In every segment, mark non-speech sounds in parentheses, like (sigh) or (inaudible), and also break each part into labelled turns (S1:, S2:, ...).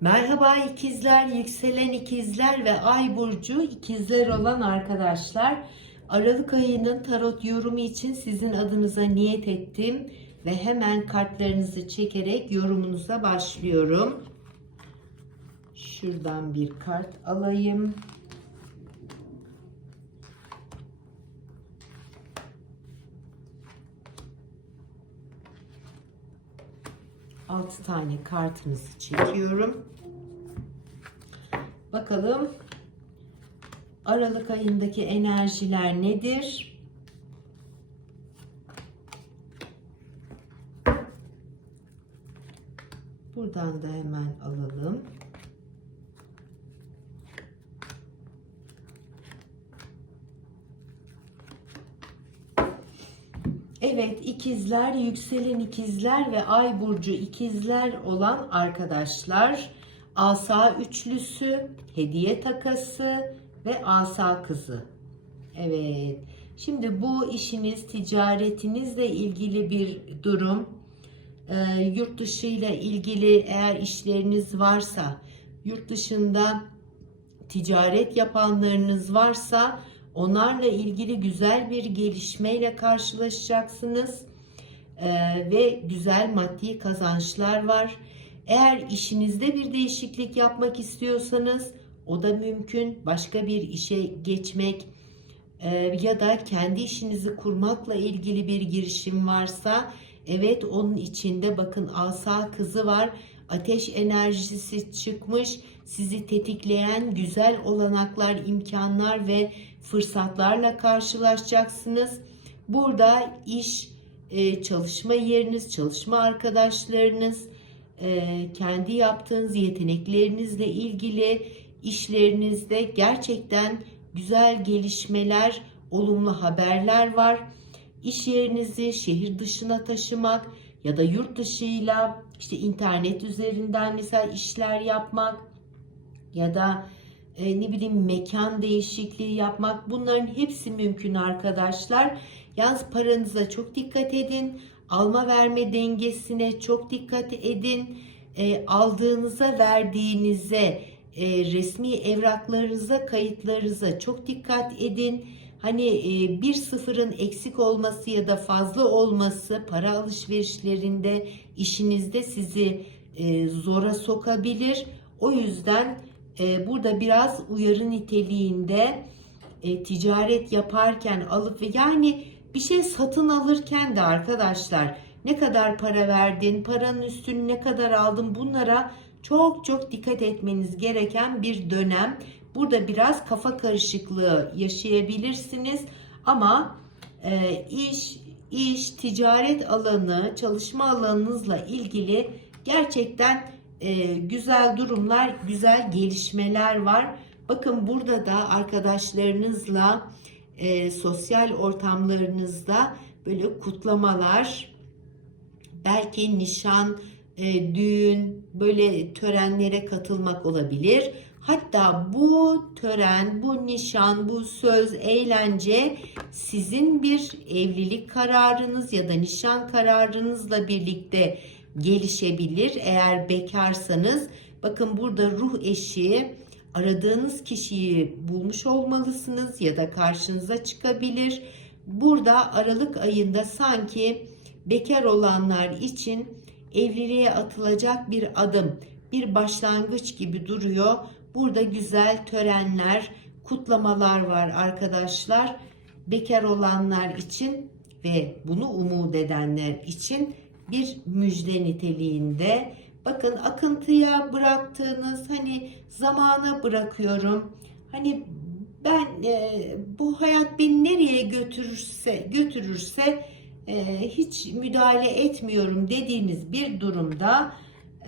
S1: Merhaba ikizler, yükselen ikizler ve ay burcu ikizler olan arkadaşlar. Aralık ayının tarot yorumu için sizin adınıza niyet ettim ve hemen kartlarınızı çekerek yorumunuza başlıyorum. Şuradan bir kart alayım. Altı tane kartınızı çekiyorum. Bakalım Aralık ayındaki enerjiler nedir? Buradan da hemen alalım. Evet ikizler, yükselen ikizler ve ay burcu ikizler olan arkadaşlar asa üçlüsü, hediye takası ve asa kızı. Evet. Şimdi bu işiniz, ticaretinizle ilgili bir durum. Ee, yurt dışı ile ilgili eğer işleriniz varsa, yurt dışında ticaret yapanlarınız varsa onlarla ilgili güzel bir gelişmeyle karşılaşacaksınız. Ee, ve güzel maddi kazançlar var. Eğer işinizde bir değişiklik yapmak istiyorsanız o da mümkün. Başka bir işe geçmek e, ya da kendi işinizi kurmakla ilgili bir girişim varsa evet onun içinde bakın asa kızı var. Ateş enerjisi çıkmış. Sizi tetikleyen güzel olanaklar, imkanlar ve fırsatlarla karşılaşacaksınız. Burada iş, e, çalışma yeriniz, çalışma arkadaşlarınız, e, kendi yaptığınız yeteneklerinizle ilgili işlerinizde gerçekten güzel gelişmeler, olumlu haberler var. İş yerinizi şehir dışına taşımak ya da yurt dışıyla işte internet üzerinden mesela işler yapmak ya da e, ne bileyim mekan değişikliği yapmak bunların hepsi mümkün arkadaşlar. Yalnız paranıza çok dikkat edin. Alma verme dengesine çok dikkat edin. E, aldığınıza verdiğinize e, resmi evraklarınıza kayıtlarınıza çok dikkat edin. Hani bir sıfırın eksik olması ya da fazla olması para alışverişlerinde işinizde sizi zora sokabilir. O yüzden burada biraz uyarı niteliğinde ticaret yaparken alıp ve yani bir şey satın alırken de arkadaşlar ne kadar para verdin, paranın üstünü ne kadar aldın bunlara çok çok dikkat etmeniz gereken bir dönem. Burada biraz kafa karışıklığı yaşayabilirsiniz ama e, iş, iş, ticaret alanı, çalışma alanınızla ilgili gerçekten e, güzel durumlar, güzel gelişmeler var. Bakın burada da arkadaşlarınızla e, sosyal ortamlarınızda böyle kutlamalar, belki nişan, e, düğün, böyle törenlere katılmak olabilir. Hatta bu tören, bu nişan, bu söz, eğlence sizin bir evlilik kararınız ya da nişan kararınızla birlikte gelişebilir. Eğer bekarsanız bakın burada ruh eşi aradığınız kişiyi bulmuş olmalısınız ya da karşınıza çıkabilir. Burada Aralık ayında sanki bekar olanlar için evliliğe atılacak bir adım, bir başlangıç gibi duruyor. Burada güzel törenler, kutlamalar var arkadaşlar. Bekar olanlar için ve bunu umut edenler için bir müjde niteliğinde. Bakın akıntıya bıraktığınız hani zamana bırakıyorum. Hani ben e, bu hayat beni nereye götürürse götürürse e, hiç müdahale etmiyorum dediğiniz bir durumda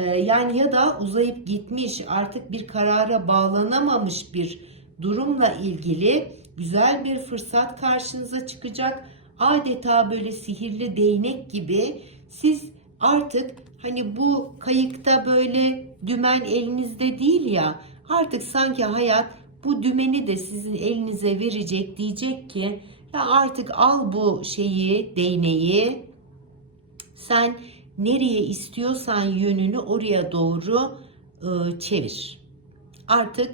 S1: yani ya da uzayıp gitmiş artık bir karara bağlanamamış bir durumla ilgili güzel bir fırsat karşınıza çıkacak. Adeta böyle sihirli değnek gibi siz artık hani bu kayıkta böyle dümen elinizde değil ya artık sanki hayat bu dümeni de sizin elinize verecek diyecek ki ya artık al bu şeyi değneği sen nereye istiyorsan yönünü oraya doğru e, çevir. Artık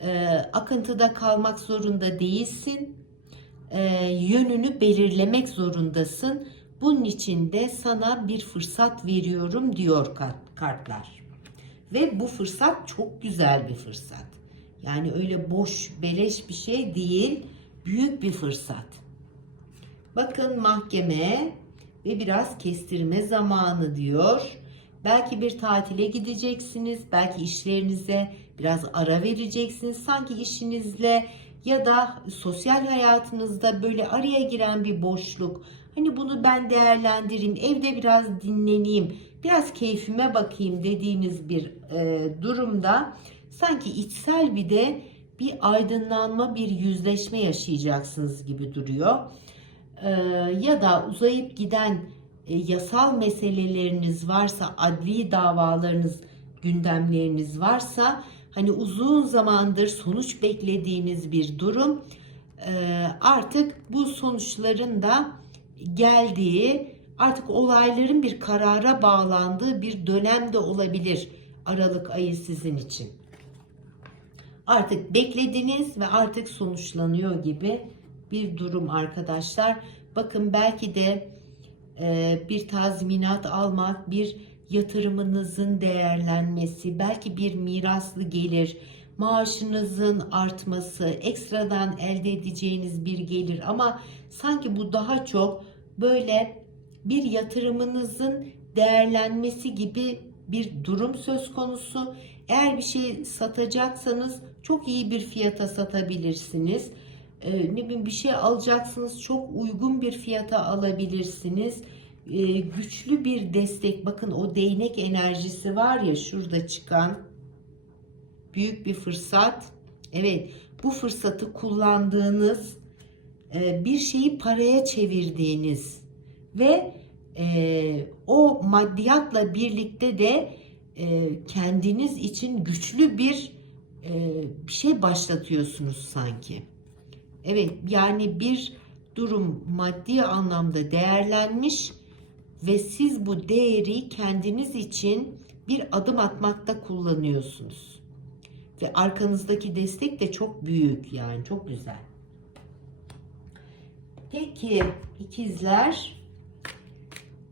S1: e, akıntıda kalmak zorunda değilsin. E, yönünü belirlemek zorundasın. Bunun için de sana bir fırsat veriyorum diyor kart- kartlar. Ve bu fırsat çok güzel bir fırsat. Yani öyle boş, beleş bir şey değil, büyük bir fırsat. Bakın mahkeme ve biraz kestirme zamanı diyor. Belki bir tatile gideceksiniz, belki işlerinize biraz ara vereceksiniz. Sanki işinizle ya da sosyal hayatınızda böyle araya giren bir boşluk. Hani bunu ben değerlendireyim, evde biraz dinleneyim, biraz keyfime bakayım dediğiniz bir e, durumda sanki içsel bir de bir aydınlanma, bir yüzleşme yaşayacaksınız gibi duruyor. Ee, ya da uzayıp giden e, yasal meseleleriniz varsa, adli davalarınız, gündemleriniz varsa, hani uzun zamandır sonuç beklediğiniz bir durum, e, artık bu sonuçların da geldiği, artık olayların bir karara bağlandığı bir dönemde olabilir Aralık ayı sizin için. Artık beklediniz ve artık sonuçlanıyor gibi bir durum arkadaşlar. Bakın belki de e, bir tazminat almak, bir yatırımınızın değerlenmesi, belki bir miraslı gelir, maaşınızın artması, ekstradan elde edeceğiniz bir gelir ama sanki bu daha çok böyle bir yatırımınızın değerlenmesi gibi bir durum söz konusu. Eğer bir şey satacaksanız çok iyi bir fiyata satabilirsiniz. Ee, ne bileyim bir şey alacaksınız çok uygun bir fiyata alabilirsiniz. Ee, güçlü bir destek bakın o değnek enerjisi var ya şurada çıkan büyük bir fırsat. Evet bu fırsatı kullandığınız e, bir şeyi paraya çevirdiğiniz ve e, o maddiyatla birlikte de e, kendiniz için güçlü bir e, bir şey başlatıyorsunuz sanki. Evet yani bir durum maddi anlamda değerlenmiş ve siz bu değeri kendiniz için bir adım atmakta kullanıyorsunuz. Ve arkanızdaki destek de çok büyük yani çok güzel. Peki ikizler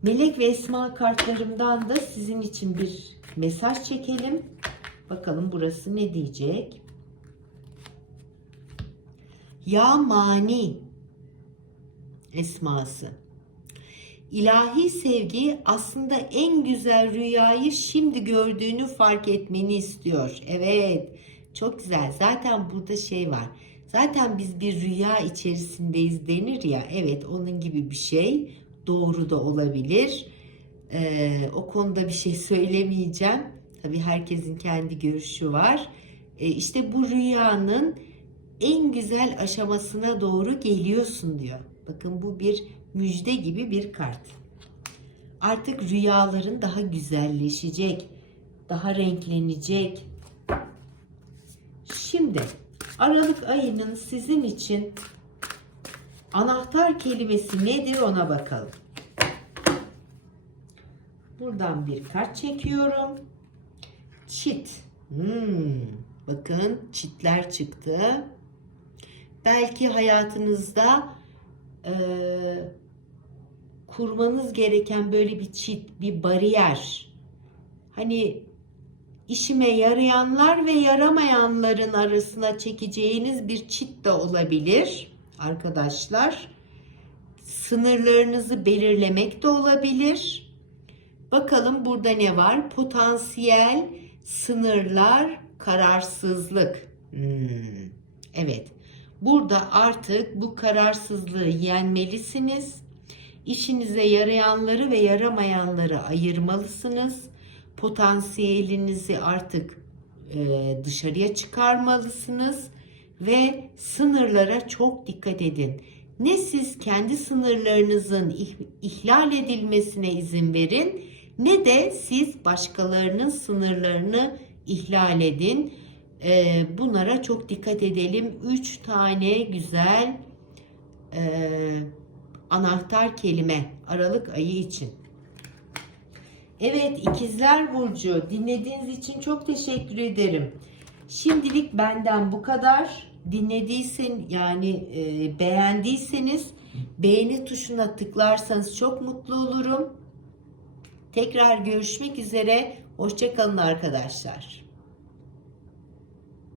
S1: Melek ve Esma kartlarımdan da sizin için bir mesaj çekelim. Bakalım burası ne diyecek? Ya mani esması. İlahi sevgi aslında en güzel rüyayı şimdi gördüğünü fark etmeni istiyor. Evet, çok güzel. Zaten burada şey var. Zaten biz bir rüya içerisindeyiz denir ya. Evet, onun gibi bir şey. Doğru da olabilir. Ee, o konuda bir şey (laughs) söylemeyeceğim. Tabii herkesin kendi görüşü var. Ee, işte bu rüyanın en güzel aşamasına doğru geliyorsun diyor. Bakın bu bir müjde gibi bir kart. Artık rüyaların daha güzelleşecek, daha renklenecek. Şimdi Aralık ayının sizin için anahtar kelimesi nedir ona bakalım. Buradan bir kart çekiyorum. Çit. Hmm, bakın çitler çıktı. Belki hayatınızda e, kurmanız gereken böyle bir çit, bir bariyer. Hani işime yarayanlar ve yaramayanların arasına çekeceğiniz bir çit de olabilir arkadaşlar. Sınırlarınızı belirlemek de olabilir. Bakalım burada ne var? Potansiyel sınırlar, kararsızlık. Hmm, evet. Burada artık bu kararsızlığı yenmelisiniz. İşinize yarayanları ve yaramayanları ayırmalısınız. Potansiyelinizi artık e, dışarıya çıkarmalısınız ve sınırlara çok dikkat edin. Ne siz kendi sınırlarınızın ihlal edilmesine izin verin ne de siz başkalarının sınırlarını ihlal edin. Ee, bunlara çok dikkat edelim. Üç tane güzel e, anahtar kelime Aralık ayı için. Evet ikizler Burcu dinlediğiniz için çok teşekkür ederim. Şimdilik benden bu kadar. Dinlediysen yani e, beğendiyseniz beğeni tuşuna tıklarsanız çok mutlu olurum. Tekrar görüşmek üzere. Hoşçakalın arkadaşlar.